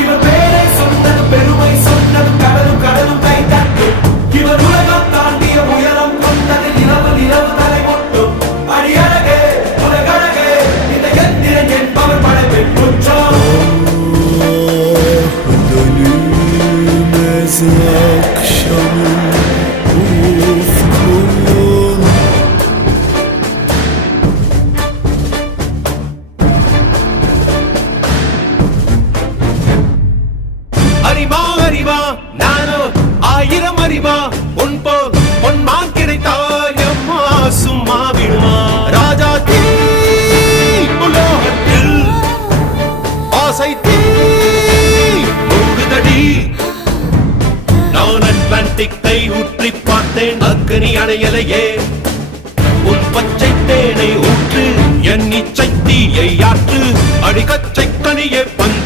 இவர் பேரை சொன்னது பெருமை சொன்னது கடலும் கடலும் கை தட்டும் இவர் உலகம் தாண்டிய உயரம் கொண்டது நிலவு நிலவு தலை மொட்டும் அடியழகே உலகழகே இந்த எந்திரன் என்பவர் படைப்பின் குற்றம் அறிவா அறிவா நானோ ஆயிரம் அறிவா உன் போல் பொன்மான் கிடைத்தாயம்மா சும்மா விடுமா ராஜா தீ உலோகத்தில் ஆசை தீ மூடுதடி நான் அட்லாண்டிக்கை ஊற்றி பார்த்தேன் அக்கனி அணையலையே உன் பச்சை தேனை ஊற்று என் இச்சை தீயை ஆற்று அடிக்கச்சை கனியே பந்தி